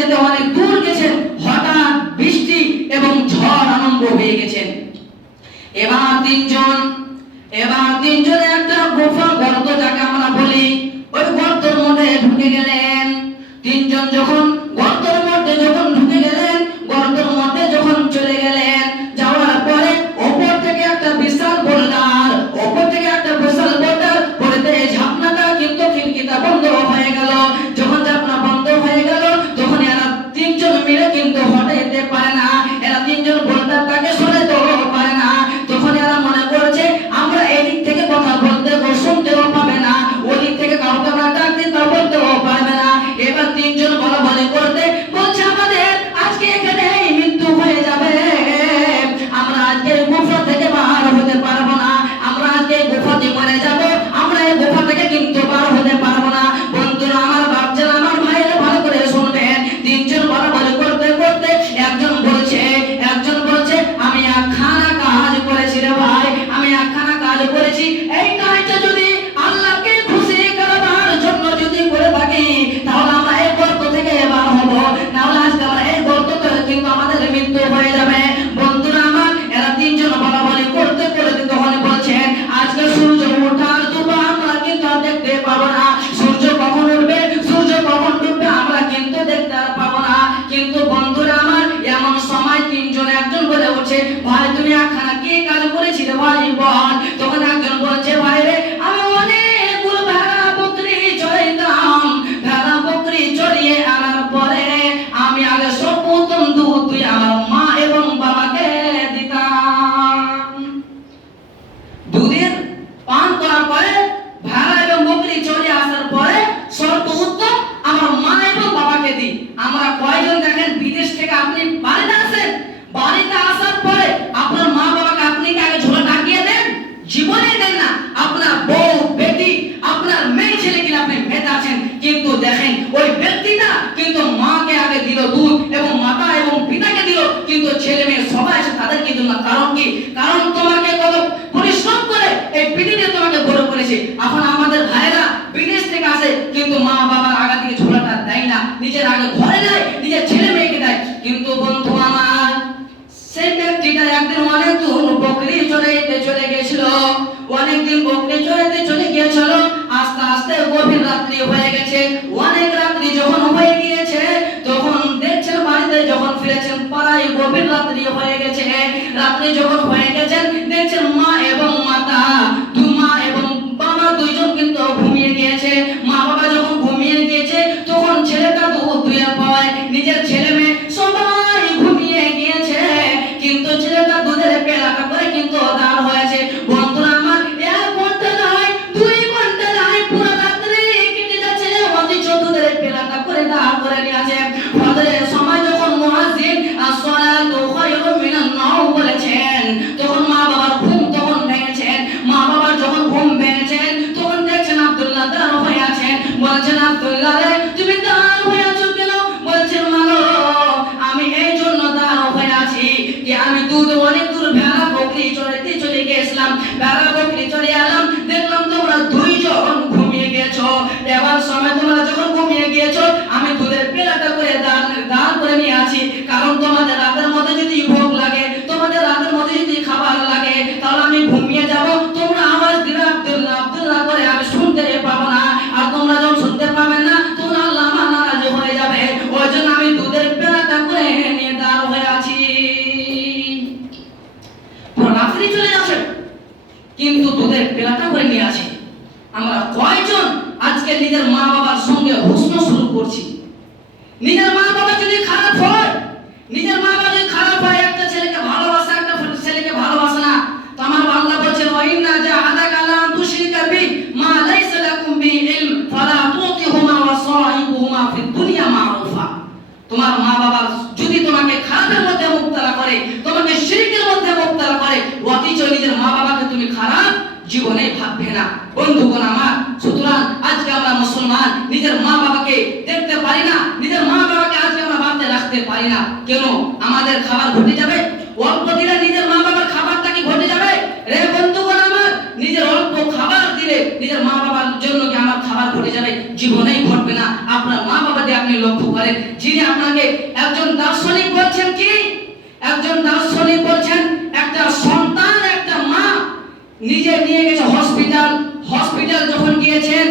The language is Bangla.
যেতে অনেক দূর গেছেন, হঠাৎ বৃষ্টি এবং ঝড় আরম্ভ হয়ে গেছেন। এবার তিনজনে একটা গুফা গর্ত যাকে আমরা বলি, ওই গর্তের মধ্যে ঢুকে গেলেন। তিনজন যখন গর্তের মধ্যে ঢুকে গেলেন, গর্তের মধ্যে যখন চলে গেলেন, যাওয়ার পরে ওপর থেকে একটা বিশাল বোল্ডার পড়তে ঝাপনাটা কিন্তু খিড়কিটা বন্ধ হয়ে গেল। যখন ঝাপনা বন্ধ হয়ে গেল, তখন এরা তিনজন মিলে কিন্তু হটে যেতে পারে না, এরা তিনজন বোল্ডারটাকে সরাতেও পারে না। তখন এরা মনে করছে আমরা এদিক থেকে কথা বলতে শুনতেও পাবে না, ওদিক থেকে কাউকে আমরা ডাক দিতে বলতেও পারবে না। এবার তিনজন বলা করতে বলছে আমাদের আজকে এখানে মৃত্যু হয়ে যাবে, আমরা আজকে গুফা থেকে বার হতে পারবো না, আমরা আজকে গুফাতে মরে যাব, আমরা এই গুফা থেকে কিন্তু বার হতে পারবো না। বন্ধুরা আমার, বাচ্চারা আমার, ভাইরা ভালো করে শুনবেন। তিনজন বলা করতে একজন বলছে আমি একখানা কাজ করেছি রে ভাই, আমি একখানা কাজ করেছি, এই কাজটা যদি আল্লাহকে খুশি করার জন্য যদি করে থাকি, তাহলে আমরা এই গর্ত থেকে বার হব, নাহলে আজকে আমরা এই গর্ততে কিন্তু আমাদের মৃত্যু হয়ে যাবে। বন্ধুরা আমার, এরা তিনজন বলা করতে তখন বলছেন আজকে সূর্য ওঠার ডুবা আমরা কিন্তু দেখতে পাবো না, সূর্য কখন উঠবে সূর্য কখন ডুববে আমরা কিন্তু দেখতে পাবো না। কিন্তু বন্ধুরা আমার, এমন সময় একজন বলে উঠছে ভাই তুমি একখানা কি কাজ করেছিলে ভাই বল। তখন একজন বলছে ভাই রে আমি অনেকগুলো ভেড়া বকরি চড়াইতাম, ভেড়া বকরি চড়িয়ে আনার পরে আমি আগে সর্বপ্রথম দুধ তুই আমার মা এবং বাবাকে দিতাম, দুধের পান করার পরে ভেড়া এবং বকরি চড়িয়ে আসার পরে সর্বপ্রথম আমার মা এবং বাবাকে দিই। আমরা কয়জন দেখেন বিদেশ থেকে আপনি বাড়িতে আসেন, বাড়িতে আসার পরে আপনার মা বাবাকে আপনি কি আগে ঝোলা টাকিয়ে দেন? জীবনে দেন না। আপনার বউ বেটি আপনার মেয়ে ছেলে কিনা আপনি মেতে আছেন, কিন্তু দেখেন ওই ব্যক্তিটা কিন্তু মাকে আগে দিল দুধ এবং মাতা এবং পিতাকে দিল, কিন্তু ছেলে মেয়ে সবাই আছে তাদের কিন্তু না। কারণ কি? কারণ তোমাকে কত পরিশ্রম করে এই পৃথিবীতে তোমাকে বড় করেছে। এখন আমাদের ভাইরা বিদেশ থেকে আসে কিন্তু মা বাবার আগে থেকে ঝোলাটা দেয় না, নিজের আগে ঘরে দেয়, নিজের ছেলে মেয়েকে দেয়। কিন্তু বন্ধু আমার, সেই ব্যক্তিটা একদিন অনেক দূর বকরি চড়াইতে চলে গেছিল, অনেকদিন বকরি চড়াইতে চলে গিয়েছিল, আস্তে আস্তে গভীর রাত্রি হয়ে গেছে। অনেক রাত্রি যখন হয়ে গিয়েছে তখন দেখছেন বাড়িতে যখন ফিরেছেন পাড়ায় গভীর রাত্রি হয়ে গেছে। রাত্রি যখন হয়ে গেছেন দেখছেন মা এবং মাতা, মা এবং বাবা দুইজন কিন্তু ঘুমিয়ে গিয়েছে। মা বাবা যখন ঘুমিয়ে গিয়েছে তখন ছেলেটা দুধ দুয়ে পায়, নিজের ছেলে মেয়ে সবাই ঘুমিয়ে গিয়েছে, কিন্তু ছেলেটা দুধের পেলাটা করে কিন্তু দাঁড় হয়েছে। বন্ধুরা আমার, 1 ঘন্টা নয় 2 ঘন্টা নয়, পুরো রাত্রি কেটে যাচ্ছে, অথচ দুধের পেলাটা করে দাঁড় করে নিয়েছে। ফজরের সময় যখন মুয়াজ্জিন আসসালাতু খায়রুম মিনান নাওম বলেছেন, তখন মা বাবার ঘুম তখন ভেঙেছেন। মা বাবার যখন ঘুম ভেঙেছেন তখন দেখছেন আব্দুল্লাহ দাঁড় হয়ে আছেন। বলছেন আব্দুল্লাহ রে তুমি দাঁড় হয়ে আছো কেন? বলছেন মা গো আমি এই জন্য দাঁড় হয়ে আছি যে আমি অনেক দূর ভেড়া বকরি চড়াইতে চলে গিয়েছিলাম, ভেড়া বকরি চড়ে এলাম, দেখলাম তোমরা দুইজন ঘুমিয়ে গিয়েছো। এবার সময় তোমরা যখন ঘুমিয়ে গিয়েছো আমি দুধের পেলাটা করে দাঁড় করে নিয়ে আছি, কারণ তোমাদের রাতের মধ্যে যদি ভোগ লাগে, তোমাদের রাতের মধ্যে যদি খাবার লাগে, তাহলে আমি ঘুমিয়ে যাব, তোমরা আওয়াজ দিবে আব্দুল্লাহ আব্দুল্লাহ করে আমি শুনতে পাবো না, আর তোমরা যখন শুনতে পাবেন না তোমরা আল্লাহ আমার নারাজ হয়ে যাবে। ওই জন্য আমি দুধের পেলাটা করে নিয়ে দাঁড় হয়ে আছি। রাত্রি চলে যাচ্ছে কিন্তু দুধের পেলাটা করে নিয়ে আছে। আমরা কয়জন আজকে নিজের মা বাবার সঙ্গে হুসন শুরু করছি? নিজের মা বাবা যদি খারাপ হয়, নিজের মা বাবা যদি খারাপ হয়, একটা ছেলেকে ভালোবাসে একটা ছেলেকে ভালোবাসে না, তো আমার আল্লাহ বলেছেন ওয়াইন্না জাহাদাকা আলা আন তুশরিকা বি মা লাইসা লাকুম বি ইলম ফালা তুতিহুমা ওয়া সাহিবুহুমা ফিদ দুনিয়া মারুফা। তোমার মা বাবা যদি তোমাকে খারাপের মধ্যে মুক্তালা করে, তোমাকে শিরকের মধ্যে মুক্তালা করে, অথচ নিজের মা বাবাকে তুমি খারাপ জীবনে ভাববে না। বন্ধুগণ আমার, সুতরাং আজকে আমরা মুসলমান নিজের মা বাবাকে দেখতে পারি না, নিজের মা বাবাকে আজকে আমরা বাঁধতে রাখতে পারি না। কেন? আমাদের খাবার ঘটে যাবে, অল্প দিলে নিজের মা বাবার খাবারটা কি ঘটে যাবে? রে বন্ধুগণ আমার, নিজের অল্প খাবার দিলে নিজের মা বাবার জন্য কি আমার খাবার ঘটে যাবে? জীবনেই ঘটবে না। আপনার মা বাবা দিয়ে আপনি আপনি লক্ষ্য করেন। যিনি আপনাকে একজন দার্শনিক বলছেন কি, একজন দার্শনিক বলছেন একটা সন্তান, একটা মা নিজে নিয়ে গেছে হসপিটাল, হসপিটাল যখন গিয়েছেন